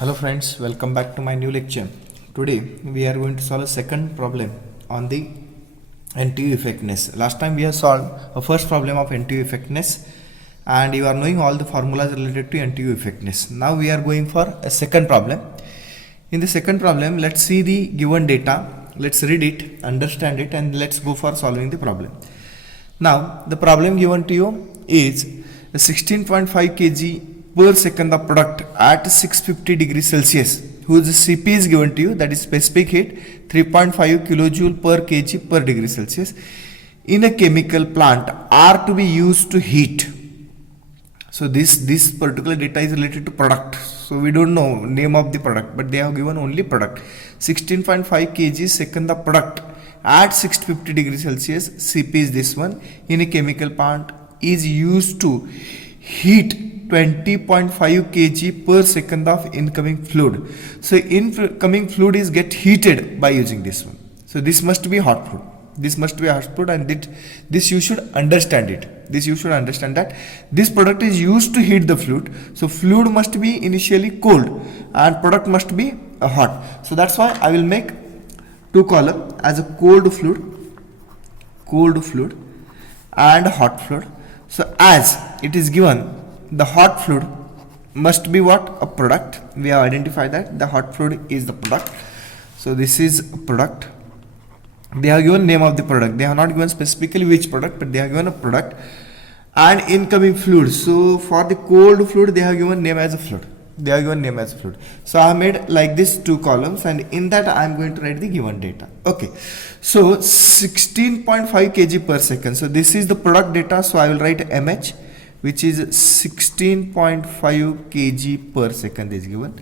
Hello friends, welcome back to my new lecture. Today we are going to solve a second problem on the NTU effectiveness. Last time we have solved a first problem of NTU effectiveness and you are knowing all the formulas related to NTU effectiveness. Now we are going for a second problem. In the second problem, let's see the given data, let's read it, understand it, and let's go for solving the problem. Now the problem given to you is a 16.5 kg per second of product at 650 degrees Celsius whose CP is given to you, that is specific heat 3.5 kilojoule per kg per degree Celsius in a chemical plant are to be used to heat. So this particular data is related to product, so we don't know name of the product, but they have given only product. 16.5 kg second of product at 650 degrees Celsius, CP is this one, in a chemical plant is used to heat 20.5 kg per second of incoming fluid. So incoming fluid is get heated by using this one. So this must be hot fluid. This must be a hot fluid, and this you should understand it. This you should understand that this product is used to heat the fluid. So fluid must be initially cold and product must be hot. So that's why I will make two columns as a cold fluid and hot fluid. So as it is given, the hot fluid must be what? A product. We have identified that the hot fluid is the product. So this is a product. They have given name of the product. They have not given specifically which product, but they have given a product and incoming fluid. So for the cold fluid, they have given name as a fluid. So I have made like this two columns, and in that I am going to write the given data. Okay. So 16.5 kg per second. So this is the product data. So I will write MH, which is 16.5 kg per second is given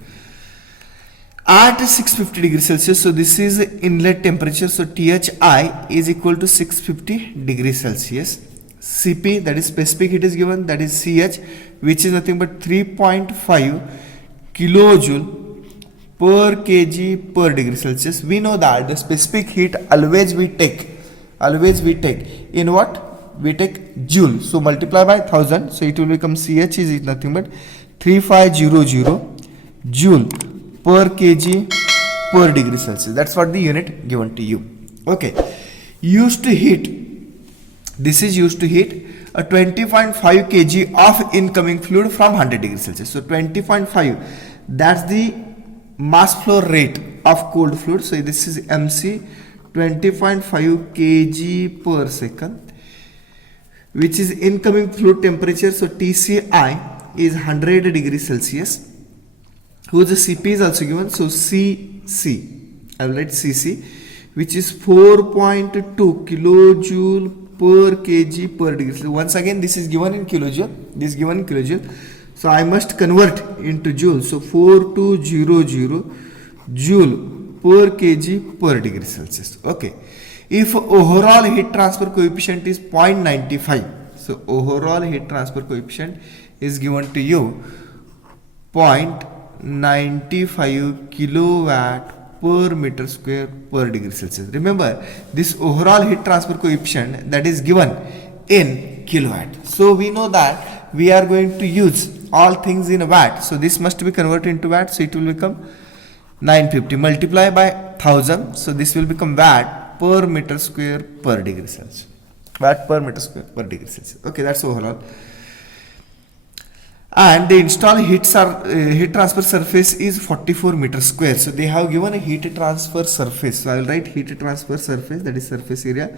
at 650 degrees Celsius. So this is inlet temperature. So THI is equal to 650 degrees Celsius. CP, that is specific heat, is given, that is CH, which is nothing but 3.5 kilojoule per kg per degree Celsius. We know that the specific heat always we take in what? We take joule. So multiply by 1000. So it will become CH is nothing but 3500 joule per kg per degree Celsius. That's what the unit given to you. Okay. Used to heat. This is used to heat a 20.5 kg of incoming fluid from 100 degrees Celsius. So 20.5, that's the mass flow rate of cold fluid. So this is MC, 20.5 kg per second, which is incoming fluid temperature. So TCI is 100 degrees Celsius, whose CP is also given. So CC, I will write CC, which is 4.2 kilojoule per kg per degree. So once again, this is given in kilojoule. So I must convert into joule. So 4200 joule per kg per degree Celsius. Okay. If overall heat transfer coefficient is 0.95, so overall heat transfer coefficient is given to you 0.95 kilowatt per meter square per degree Celsius. Remember, this overall heat transfer coefficient that is given in kilowatt. So we know that we are going to use all things in watt. So this must be converted into watt. So it will become 950 multiply by 1000. So this will become watt per meter square per degree Celsius. Okay, that's overall. And the installed heat transfer surface is 44 meter square. So they have given a heat transfer surface. So I will write heat transfer surface, that is surface area,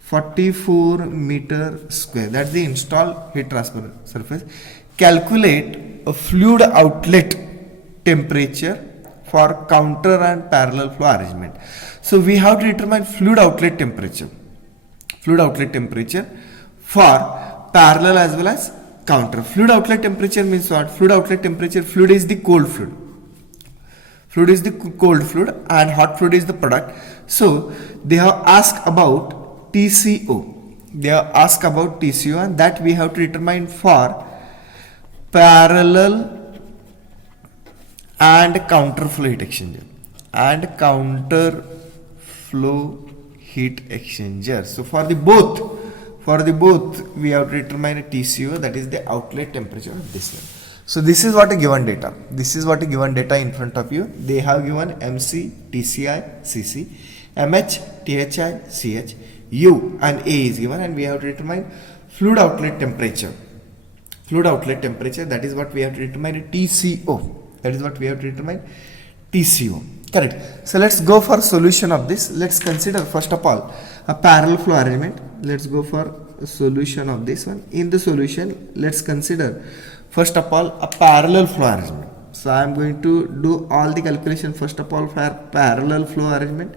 44 meter square. That's the installed heat transfer surface. Calculate a fluid outlet temperature for counter and parallel flow arrangement. So we have to determine fluid outlet temperature for parallel as well as counter. Fluid outlet temperature means what? Fluid is the cold fluid. And hot fluid is the product. So they have asked about TCO. And that we have to determine for parallel and counter flow heat exchanger. So for the both we have to determine a TCO, that is the outlet temperature of this one. So this is what a given data. This is what a given data in front of you. They have given MC, TCI, CC, MH, THI, CH, U and A is given, and we have to determine fluid outlet temperature. Fluid outlet temperature, that is what we have to determine, TCO. That is what we have to determine, TCO. Correct. So let's go for solution of this. Let's consider first of all a parallel flow arrangement. Let's go for a solution of this one. In the solution, let's consider first of all a parallel flow arrangement. So I am going to do all the calculation first of all for parallel flow arrangement,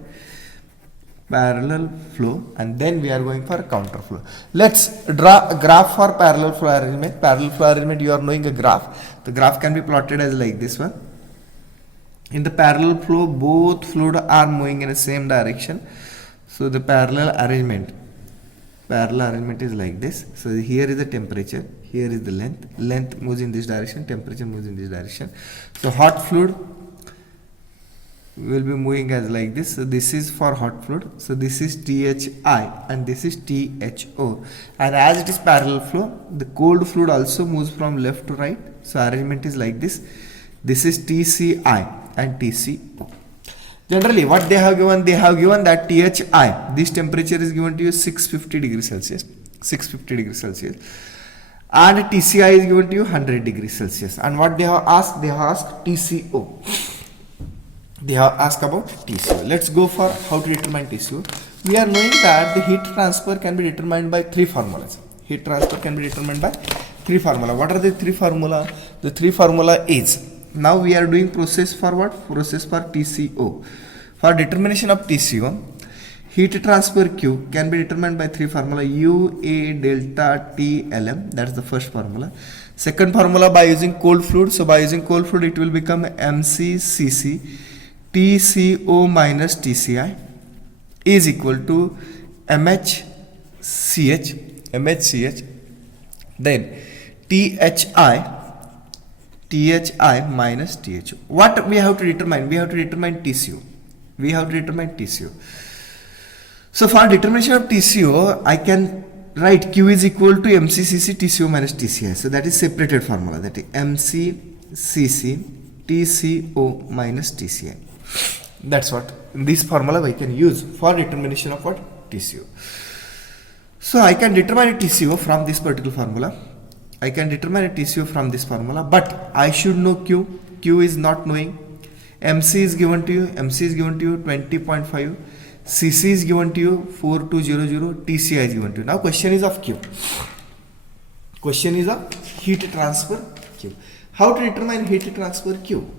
parallel flow, and then we are going for counter flow. Let's draw a graph for parallel flow arrangement. Parallel flow arrangement, you are knowing a graph. The graph can be plotted as like this one. In the parallel flow, both fluid are moving in the same direction. So the parallel arrangement is like this. So here is the temperature, here is the length moves in this direction, temperature moves in this direction. So hot fluid will be moving as like this. So this is for hot fluid, so this is THI and this is THO, and as it is parallel flow, the cold fluid also moves from left to right. So arrangement is like this. This is TCI and TCO. Generally what they have given that THI, this temperature is given to you 650 degrees Celsius, and TCI is given to you 100 degrees Celsius. And what they have asked TCO. They have asked about TCO. Let's go for how to determine TCO. We are knowing that the heat transfer can be determined by three formulas. Heat transfer can be determined by three formula. What are the three formula? The three formula is, now we are doing process for what? Process for TCO. For determination of TCO, heat transfer Q can be determined by three formula: U, A, delta, T, Lm. That's the first formula. Second formula, by using cold fluid. So by using cold fluid, it will become MCCC TCO minus TCI is equal to MHCH then THI minus THO. What we have to determine? We have to determine TCO. So for determination of TCO, I can write Q is equal to MCCC TCO minus TCI. So that is separated formula. That is MCCC TCO minus TCI. That's what this formula we can use for determination of what? TCO. So I can determine a TCO from this particular formula. But I should know Q. Q is not knowing. MC is given to you 20.5. CC is given to you 4200. TCI is given to you. Now question is of Q. Question is of heat transfer Q. How to determine heat transfer Q?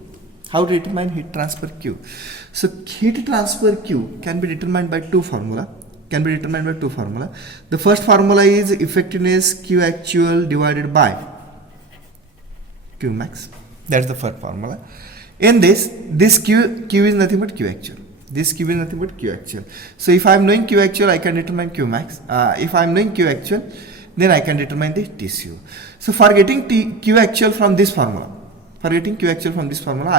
So heat transfer Q can be determined by two formula. The first formula is effectiveness Q actual divided by Q max. That's the first formula. In this Q is nothing but Q actual. So if I am knowing Q actual, I can determine Q max. If I am knowing Q actual, then I can determine the TCO. So for getting Q actual from this formula, I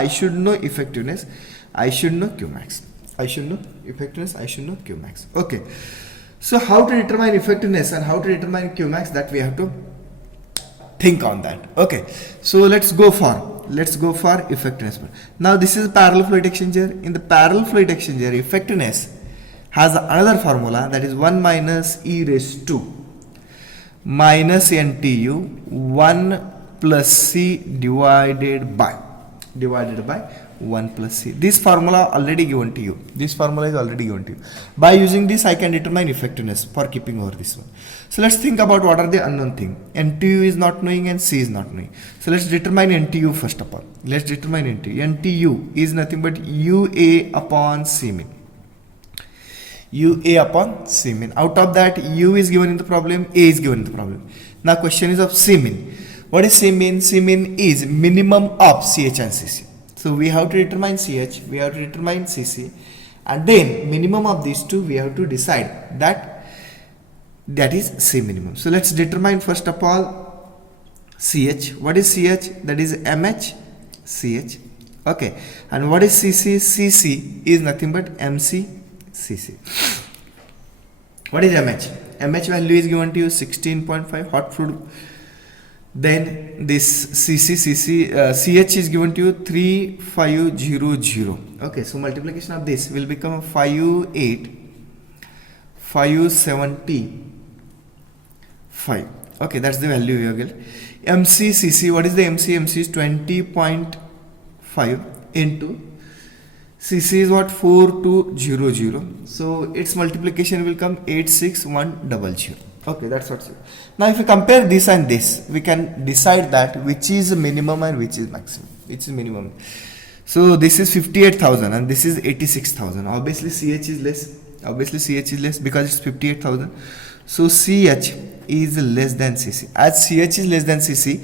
should know effectiveness, I should know Q max. Okay. So how to determine effectiveness and how to determine Q max, that we have to think on that. Okay. So let's go for effectiveness. Now this is parallel fluid exchanger. In the parallel fluid exchanger, effectiveness has another formula, that is 1 minus e raised to minus NTU 1 plus C divided by 1 plus C. This formula already given to you. By using this, I can determine effectiveness for keeping over this one. So let's think about what are the unknown thing. NTU is not knowing and C is not knowing. So let's determine NTU first of all. NTU is nothing but UA upon C min. Out of that, U is given in the problem, A is given in the problem. Now question is of C min. What is C min? C min is minimum of CH and CC. So we have to determine CH, we have to determine CC, and then minimum of these two we have to decide that is C minimum. So let's determine first of all CH. What is CH? That is MHCH. Okay. And what is CC? CC is nothing but MCCC. What is MH? MH value is given to you 16.5. Hot fluid Then this CH is given to you 3500. Okay, so multiplication of this will become 58575. Okay, that's the value you get. MCCC, what is the MC? MC is 20.5 into CC is what? 4200. So its multiplication will come 86100. Okay, that's what's it. Now if you compare this and this, we can decide that which is minimum and which is maximum. Which is minimum. So this is 58,000 and this is 86,000. Obviously CH is less. Obviously CH is less because it's 58,000. So CH is less than CC. As CH is less than CC,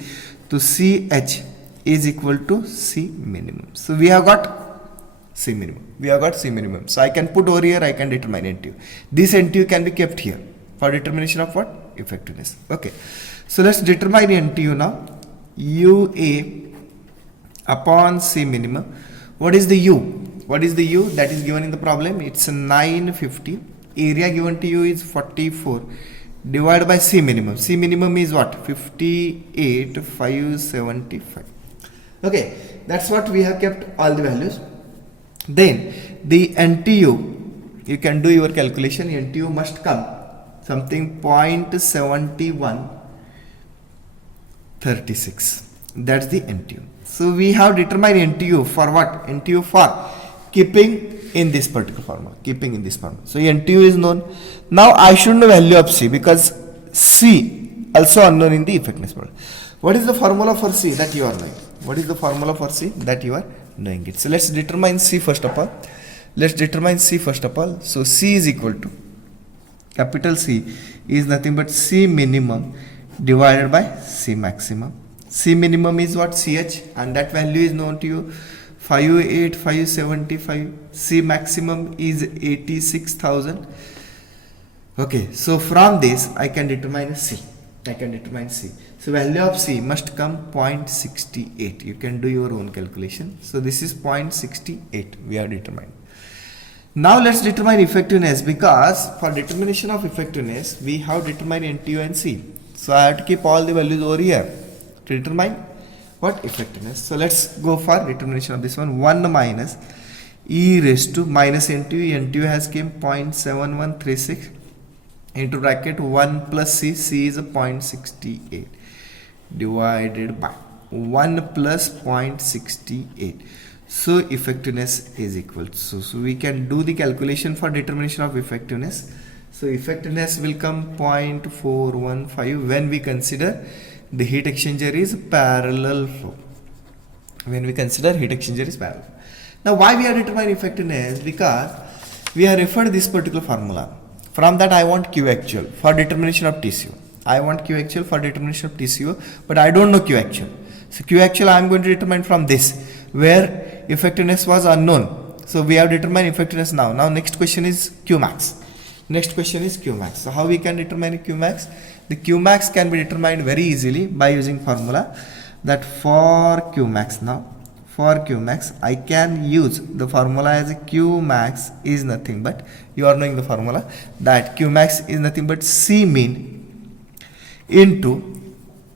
so CH is equal to C minimum. So we have got C minimum. We have got C minimum. So I can put over here, I can determine NTU. This NTU can be kept here for determination of what? Effectiveness. Okay. So let's determine NTU now. UA upon C minimum. What is the U? What is the U that is given in the problem? It's 950. Area given to you is 44. Divided by C minimum. C minimum is what? 58,575. Okay. That's what we have kept all the values. Then the NTU, you can do your calculation. NTU must come something 0.7136. That's the NTU. So we have determined NTU for what? NTU for keeping in this particular formula. Keeping in this formula. So NTU is known. Now I should know value of C because C also unknown in the effectiveness model. What is the formula for C that you are knowing? What is the formula for C that you are knowing it? So let's determine C first of all. Let's determine C first of all. So C is equal to, capital C is nothing but C minimum divided by C maximum. C minimum is what? CH, and that value is known to you, 58,575. C maximum is 86,000. Okay, so from this I can determine C. I can determine C. So value of C must come 0.68. You can do your own calculation. So this is 0.68 we are determined. Now let's determine effectiveness, because for determination of effectiveness we have determined NTU and C. So I have to keep all the values over here to determine what? Effectiveness. So let's go for determination of this one. 1 minus e raised to minus NTU. NTU has came 0.7136 into bracket 1 plus C. C is a 0.68 divided by 1 plus 0.68. So effectiveness is equal to, so we can do the calculation for determination of effectiveness. So effectiveness will come 0.415 when we consider the heat exchanger is parallel flow. When we consider heat exchanger is parallel. Now why we are determining effectiveness? Because we have referred this particular formula. From that I want Q actual for determination of TCO. I want Q actual for determination of TCO, but I don't know Q actual. So Q actual I am going to determine from this, where effectiveness was unknown. So we have determined effectiveness now. Now next question is Q max. Next question is Q max. So how we can determine Q max? The Q max can be determined very easily by using formula that for Q max now. For Q max, I can use the formula as a Q max is nothing but, you are knowing the formula, that Q max is nothing but C mean into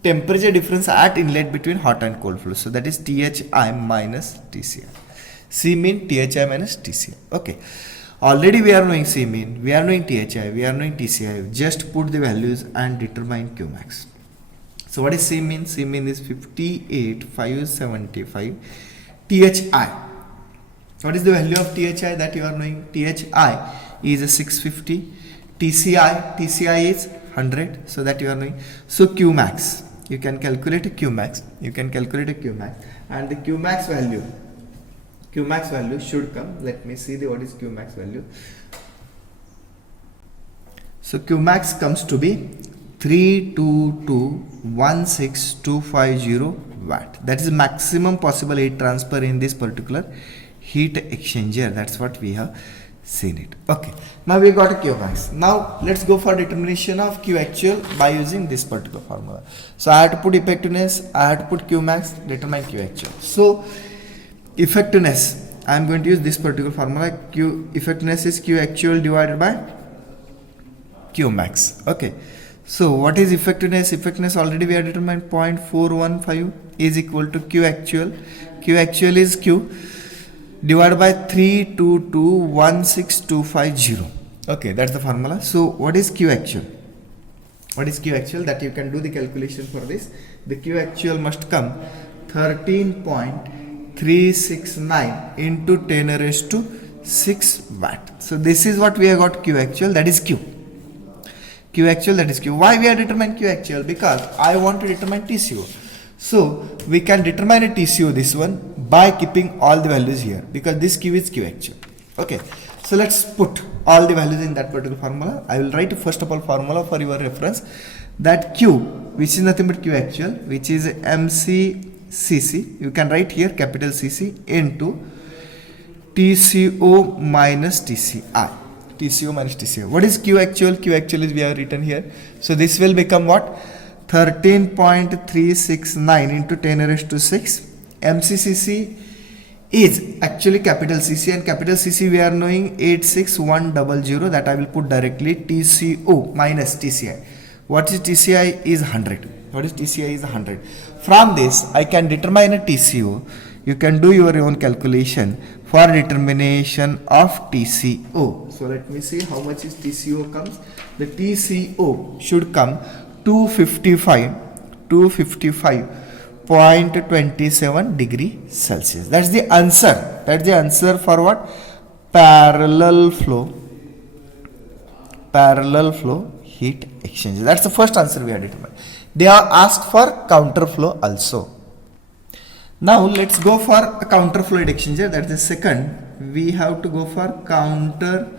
temperature difference at inlet between hot and cold flow. So that is THI minus TCI. C mean THI minus TCI. Okay. Already we are knowing C mean, we are knowing THI, we are knowing TCI. Just put the values and determine Q max. So what is C mean? C mean is 58,575 THI. What is the value of THI that you are knowing? THI is a 650. TCI is 100. So that you are knowing. So Q max, you can calculate a Q max. You can calculate a Q max, and the Q max value should come. Let me see what is Q max value. So Q max comes to be 322,16250 watt. That is maximum possible heat transfer in this particular heat exchanger. That's what we have seen it. Okay, now we got a Q max. Now let's go for determination of Q actual by using this particular formula. So I have to put effectiveness, I have to put Q max, determine Q actual. So effectiveness, I am going to use this particular formula. Q effectiveness is Q actual divided by Q max. Okay, So what is effectiveness? Effectiveness already we have determined 0.415 is equal to Q actual. Q actual is Q divided by 322,16250. Okay, that's the formula. So what is Q actual? What is Q actual? That you can do the calculation for this. The Q actual must come 13.369 into 10 raised to 6 watt. So this is what we have got Q actual, that is Q. Q actual, that is Q. Why we have determined Q actual? Because I want to determine TCO. So we can determine a TCO, this one, by keeping all the values here, because this Q is Q actual. Okay. So let's put all the values in that particular formula. I will write first of all formula for your reference, that Q, which is nothing but Q actual, which is MCCC. You can write here capital CC into TCO minus TCI. TCO minus TCI. What is Q actual? Q actual is we have written here. So this will become what? 13.369 into 10 raised to 6. MCCC is actually capital CC, and capital CC we are knowing 86100, that I will put directly TCO minus TCI. What is TCI? Is 100. What is TCI? Is 100. From this I can determine a TCO. You can do your own calculation for determination of TCO. So let me see how much is TCO comes. The TCO should come 255.27 degree Celsius. That's the answer. That's the answer for what? Parallel flow heat exchanger. That's the first answer we have determined. They are asked for counter flow also. Now let's go for a counter flow heat exchanger. That's the second. We have to go for counter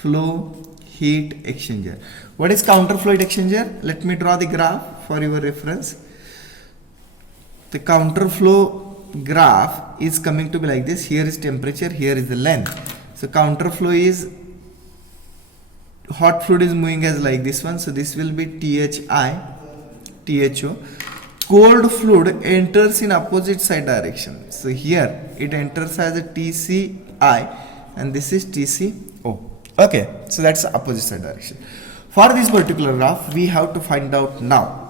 flow heat exchanger. What is counter flow heat exchanger? Let me draw the graph for your reference. The counter flow graph is coming to be like this. Here is temperature, here is the length. So counter flow is, hot fluid is moving as like this one. So this will be THO. Cold fluid enters in opposite side direction. So here it enters as a TCI and this is TCO. Okay, so that's the opposite side direction. For this particular graph, we have to find out now.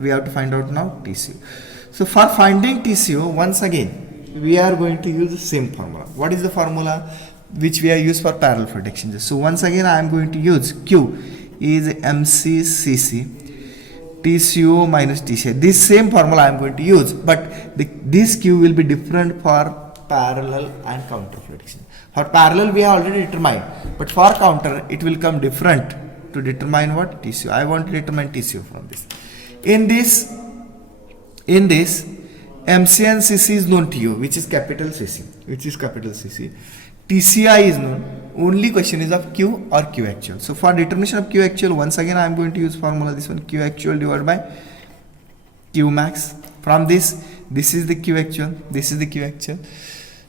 TCO. So for finding TCO, once again, we are going to use the same formula. What is the formula which we have used for parallel flow heat exchanger? So once again, I am going to use Q is MCCC, TCO minus TCI. This same formula I am going to use, but this Q will be different for parallel and counter flow heat exchanger. For parallel, we have already determined, but for counter, it will come different to determine what? TCO. I want to determine TCO from this. In this, MC and CC is known to you, which is capital CC. TCI is known. Only question is of Q or Q actual. So for determination of Q actual, once again I am going to use formula, this one, Q actual divided by Q max. From this is the Q actual, this is the Q actual.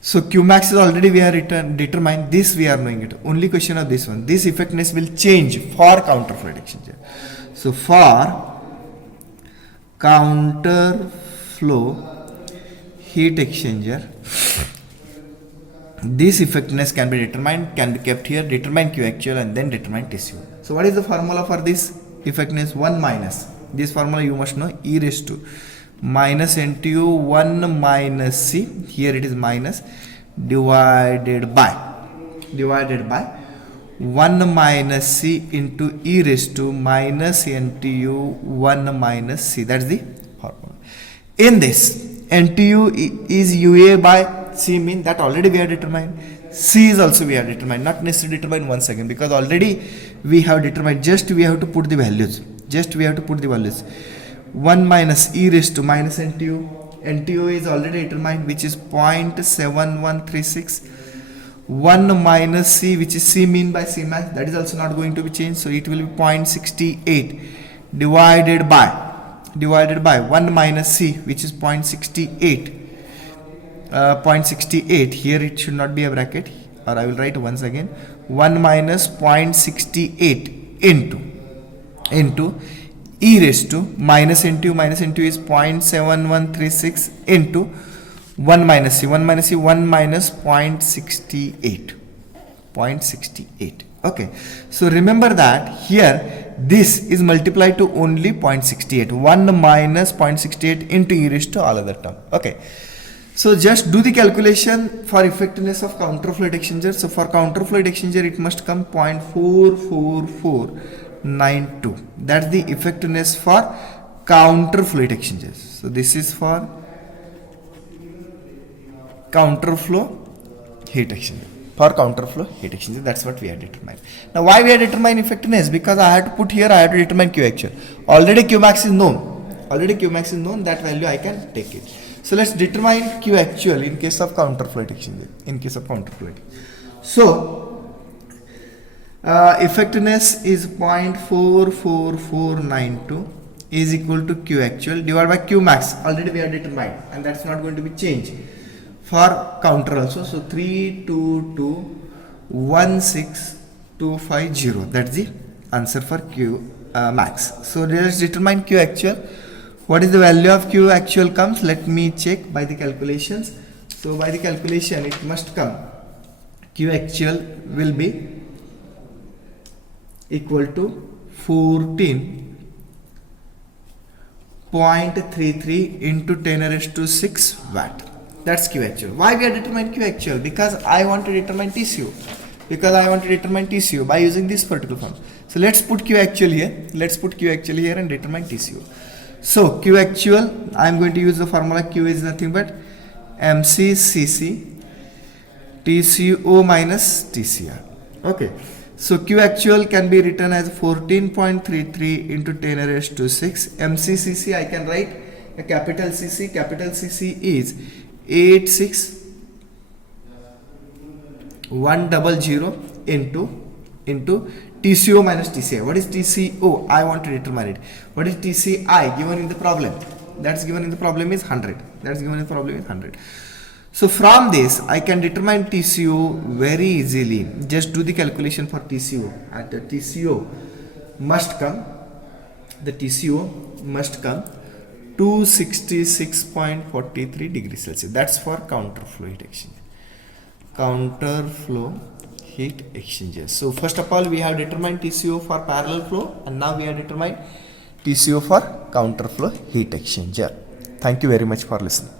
So Q max is already we are determined, this we are knowing it. Only question of this one. This effectiveness will change for counter flow heat exchanger. So for counter flow heat exchanger, this effectiveness can be determined, can be kept here, determine Q actual and then determine TCO. So what is the formula for this effectiveness? 1 minus, this formula you must know, e raised to minus NTU 1 minus C, here it is minus, divided by 1 minus C into e raised to minus NTU 1 minus C. That's the formula. In this, NTU is UA by C mean, that already we have determined. C is also we have determined, not necessarily determined once again, because already we have determined, just we have to put the values. 1 minus e raised to minus NTU. NTU is already determined, which is 0.7136. 1 minus C, which is C mean by C max, that is also not going to be changed. So it will be 0.68 divided by 1 minus C, which is 0.68. 0.68, here it should not be a bracket, or I will write once again, 1 minus 0.68 into e raised to minus NTU is 0.7136 into 1 minus C, 1 minus 0.68. Okay, so remember that here this is multiplied to only 0.68. 1 minus 0.68 into e raised to all other term. Okay. So just do the calculation for effectiveness of counter fluid exchanger. So for counter fluid exchanger, it must come 0.44492. That's the effectiveness for counter fluid exchangers. So this is for counter flow heat exchanger. For counter flow heat exchanger, that's what we have determined. Now why we have determined effectiveness? Because I have to put here, I have to determine Q actual. Already Q max is known. That value I can take it. So let's determine Q actual in case of counter flow heat exchanger. So effectiveness is 0.44492 is equal to Q actual divided by Q max. Already we have determined, and that's not going to be changed for counter also. So 322,16250. That's the answer for Q max. So let's determine Q actual. What is the value of Q actual comes? Let me check by the calculations. So by the calculation, it must come. Q actual will be equal to 14.33 into 10 raised to 6 watt. That's Q actual. Why we are determining Q actual? Because I want to determine TCO. By using this particular form. So let's put Q actual here. And determine TCO. So Q actual, I am going to use the formula. Q is nothing but MCCC TCO minus TCR. Okay. So Q actual can be written as 14.33 into 10 raised to 6. MCCC I can write a capital CC. Capital CC is 86100 into TCO minus TCI. What is TCO? I want to determine it. What is TCI? Given in the problem. That's given in the problem is 100. So from this, I can determine TCO very easily. Just do the calculation for TCO. And the TCO must come 266.43 degrees Celsius. That's for counter flow heat exchanger. So first of all, we have determined TCO for parallel flow, and now we have determined TCO for counter flow heat exchanger. Thank you very much for listening.